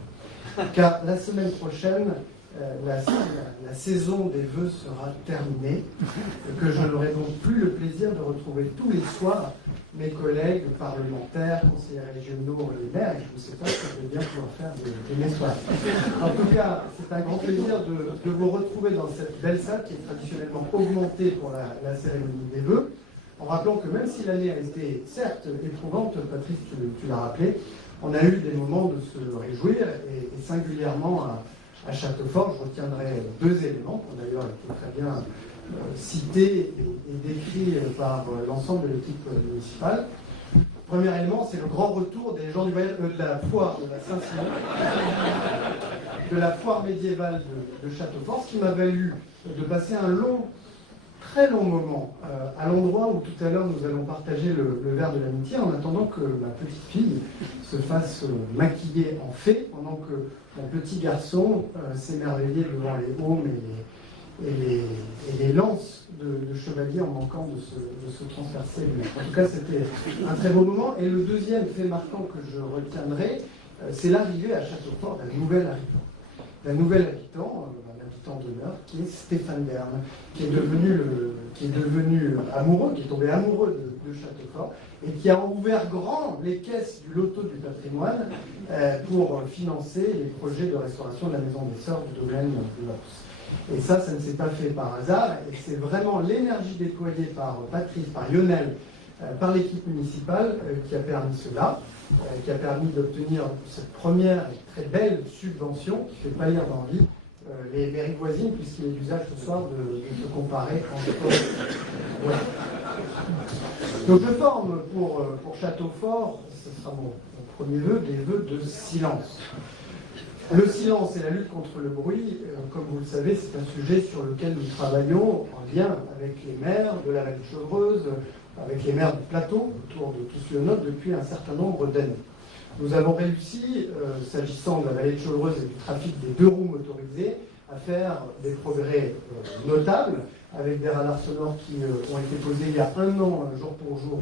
Car la semaine prochaine, la saison des vœux sera terminée, et que je n'aurai donc plus le plaisir de retrouver tous les soirs mes collègues parlementaires, conseillers régionaux, les maires, et je ne sais pas si je vais bien pouvoir faire de mes soirs. En tout cas, c'est un grand plaisir de vous retrouver dans cette belle salle qui est traditionnellement augmentée pour la cérémonie des vœux, en rappelant que même si l'année a été certes éprouvante, Patrice, tu l'as rappelé, on a eu des moments de se réjouir, et singulièrement à Châteaufort, je retiendrai deux éléments qui ont d'ailleurs été très bien cités et décrits par l'ensemble de l'équipe municipale. Premier élément, c'est le grand retour des gens de la foire de la Saint-Simon, de la foire médiévale de Châteaufort, ce qui m'a valu de passer un très long moment à l'endroit où tout à l'heure nous allons partager le verre de l'amitié, en attendant que ma petite fille se fasse maquiller en fée, pendant que mon petit garçon s'émerveillait devant les aumes et les lances de chevalier en manquant de se transpercer. En tout cas, c'était un très beau moment. Et le deuxième fait marquant que je retiendrai, c'est l'arrivée à Châteaufort d'un nouvel habitant. D'un nouvel habitant, un habitant d'honneur, qui est Stéphane Bern, qui est devenu amoureux, qui est tombé amoureux de Châteaufort, et qui a ouvert grand les caisses du loto du patrimoine pour financer les projets de restauration de la maison des Sœurs du domaine de Lens. Et ça ne s'est pas fait par hasard, et c'est vraiment l'énergie déployée par Patrice, par Lionel, par l'équipe municipale qui a permis cela, qui a permis d'obtenir cette première et très belle subvention qui fait pâlir d'envie les mairies voisines, puisqu'il est d'usage ce soir de se comparer entre eux. Voilà. Donc je forme pour Châteaufort, ce sera mon premier vœu, des vœux de silence. Le silence et la lutte contre le bruit, comme vous le savez, c'est un sujet sur lequel nous travaillons en lien avec les maires de la vallée de Chevreuse, avec les maires du plateau autour de Toussy-le-Noble depuis un certain nombre d'années. Nous avons réussi, s'agissant de la vallée de Chevreuse et du trafic des 2 roues motorisées, à faire des progrès notables avec des radars sonores qui ont été posés il y a 1 an, jour pour jour,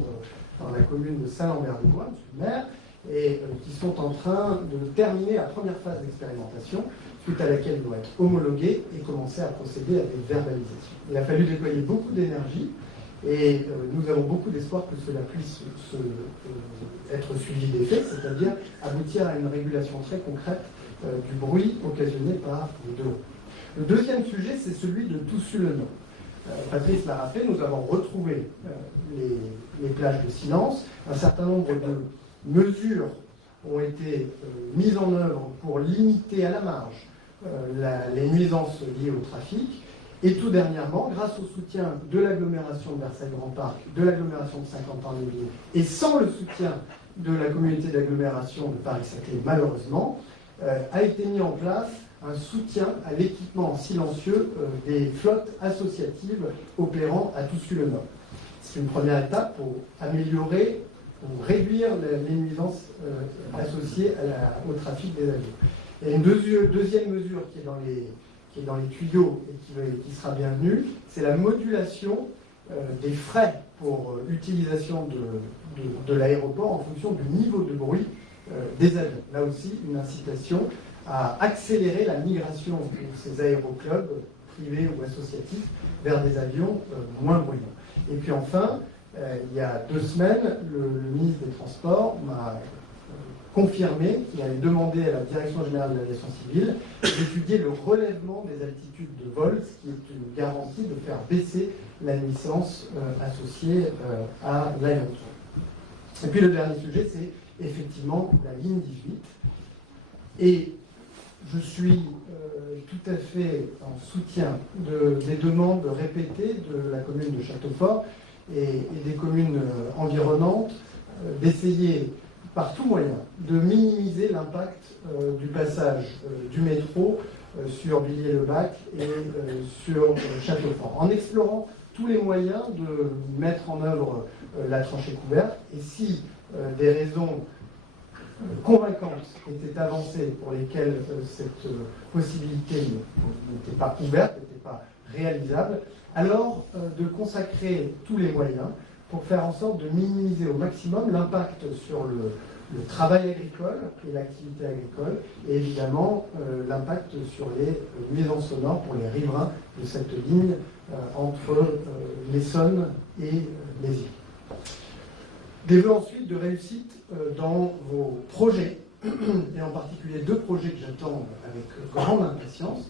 dans la commune de Saint-Lambert-des-Bois, monsieur le maire, et qui sont en train de terminer la première phase d'expérimentation, suite à laquelle ils doivent être homologués et commencer à procéder à des verbalisations. Il a fallu déployer beaucoup d'énergie et nous avons beaucoup d'espoir que cela puisse être suivi d'effet, c'est-à-dire aboutir à une régulation très concrète du bruit occasionné par les 2 roues. Le deuxième sujet, c'est celui de Toussy-le-Noble. Patrice l'a rappelé, nous avons retrouvé les plages de silence. Un certain nombre de mesures ont été mises en œuvre pour limiter à la marge les nuisances liées au trafic. Et tout dernièrement, grâce au soutien de l'agglomération de Versailles-Grand Parc, de l'agglomération de Saint-Quentin-les-Villes, et sans le soutien de la communauté d'agglomération de Paris-Saclay, malheureusement, a été mis en place un soutien à l'équipement silencieux des flottes associatives opérant à Toussy-le-Noble. C'est une première étape pour améliorer ou réduire les nuisances associées au trafic des avions. Et une deuxième mesure qui est dans les tuyaux et qui sera bienvenue, c'est la modulation des frais pour utilisation de l'aéroport en fonction du niveau de bruit des avions. Là aussi, une incitation à accélérer la migration de ces aéroclubs privés ou associatifs vers des avions moins bruyants. Et puis enfin, il y a 2 semaines, le ministre des Transports m'a confirmé qu'il allait demander à la Direction générale de l'aviation civile d'étudier le relèvement des altitudes de vol, ce qui est une garantie de faire baisser la nuisance associée à l'aéroport. Et puis le dernier sujet, c'est effectivement la ligne 18. Et je suis tout à fait en soutien des demandes répétées de la commune de Châteaufort et des communes environnantes d'essayer par tout moyen de minimiser l'impact du passage du métro sur Villiers-le-Bac et sur Châteaufort, en explorant tous les moyens de mettre en œuvre la tranchée couverte. Et si des raisons convaincantes étaient avancées pour lesquelles cette possibilité n'était pas ouverte, n'était pas réalisable, alors de consacrer tous les moyens pour faire en sorte de minimiser au maximum l'impact sur le travail agricole et l'activité agricole, et évidemment l'impact sur les nuisances sonores pour les riverains de cette ligne entre l'Essonne et les îles. Des vœux ensuite de réussite dans vos projets, et en particulier 2 projets que j'attends avec grande impatience.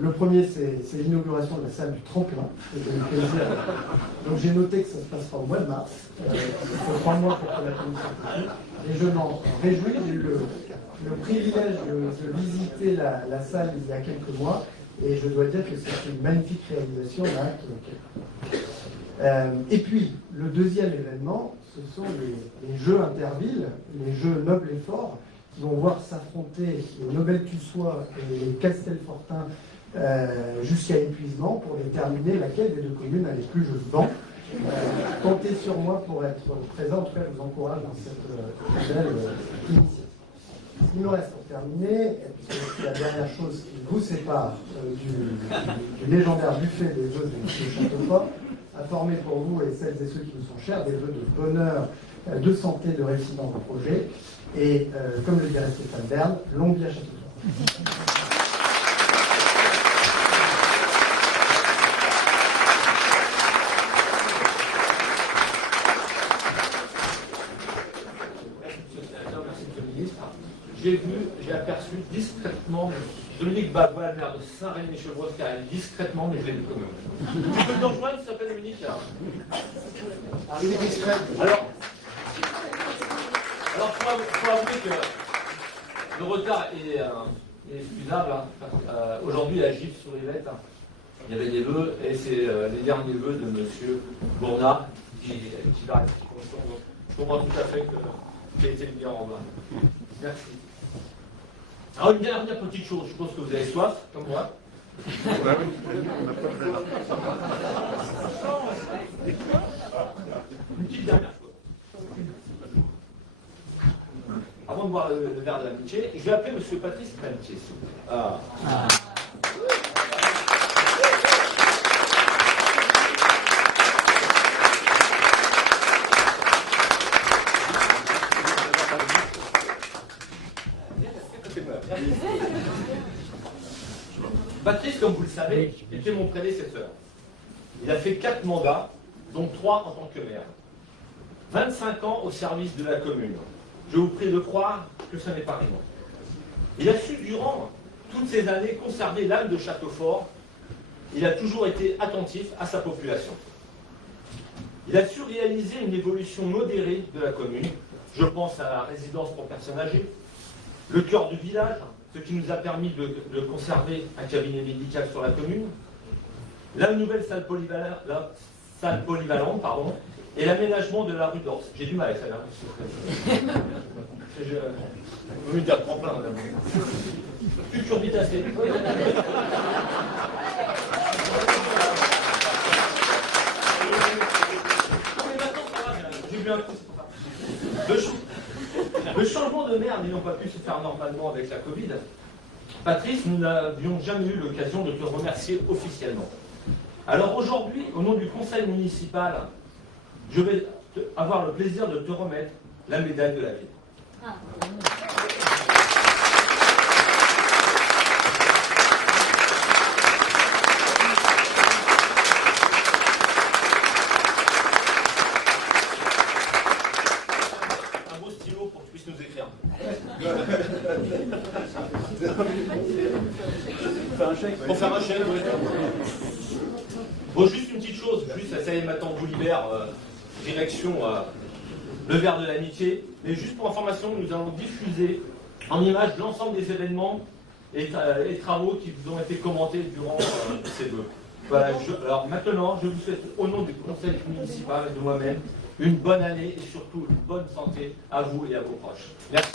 Le premier, c'est l'inauguration de la salle du tremplin. Donc j'ai noté que ça se passera au mois de mars. Il faut 3 mois pour que la commission technique. Et je m'en réjouis. J'ai eu le privilège de visiter la salle il y a quelques mois. Et je dois dire que c'est une magnifique réalisation. Et puis, le deuxième événement, ce sont les Jeux Intervilles, les Jeux Nobles et Forts, qui vont voir s'affronter les Nobel-Tussois et les Castelfortin jusqu'à épuisement pour déterminer laquelle des 2 communes a les plus jeux de vent. Comptez sur moi pour être présent. En tout cas, je vous encourage dans cette belle initiative. Ce qui nous reste pour terminer, c'est la dernière chose qui vous sépare du légendaire buffet des vœux de Châteaufort, à former pour vous et celles et ceux qui nous sont chers des vœux de bonheur, de santé, de réussite dans vos projets. Et comme le dirait Stéphane Bern, longue vie à Châteaufort. J'ai aperçu discrètement Dominique Bavois, maire de Saint-Rémy-Chevreuse, qui arrive discrètement, mais je l'ai vu quand même. Tu peux nous rejoindre, ça s'appelle Dominique là. Arrivez discret. Alors, faut avouer que le retard est excusable. Aujourd'hui, la gifle sur les lettres, il y avait des vœux, et c'est les derniers vœux de M. Bournat qui va rester. Je comprends tout à fait qu'il a été mis en bas. Merci. Alors une dernière petite chose, je pense que vous avez soif, comme moi. Une petite dernière chose. Avant de boire le verre de l'amitié, je vais appeler M. Patrice Pelletier. Ah. Patrice, comme vous le savez, était mon prédécesseur. Il a fait 4 mandats, dont 3 en tant que maire. 25 ans au service de la commune. Je vous prie de croire que ce n'est pas rien. Il a su, durant toutes ces années, conserver l'âme de Châteaufort. Il a toujours été attentif à sa population. Il a su réaliser une évolution modérée de la commune. Je pense à la résidence pour personnes âgées, le cœur du village, ce qui nous a permis de conserver un cabinet médical sur la commune, la nouvelle salle polyvalente, et l'aménagement de la rue d'Ors. J'ai du mal avec ça, là. Je veux dire tremplin, madame. Cucurbitacée. J'ai bu un coup, c'est pour ça. Le changement de maire n'ayant pas pu se faire normalement avec la Covid, Patrice, nous n'avions jamais eu l'occasion de te remercier officiellement. Alors aujourd'hui, au nom du conseil municipal, je vais avoir le plaisir de te remettre la médaille de la ville. Un beau stylo pour que tu puisses nous écrire. Pour faire un chèque, oui. Bon, juste une petite chose, ça y est, maintenant on vous libère, direction le verre de l'amitié. Mais juste pour information, nous allons diffuser en images l'ensemble des événements et travaux qui vous ont été commentés durant ces vœux. Voilà, alors maintenant, je vous souhaite au nom du conseil municipal et de moi-même une bonne année et surtout une bonne santé à vous et à vos proches. Merci.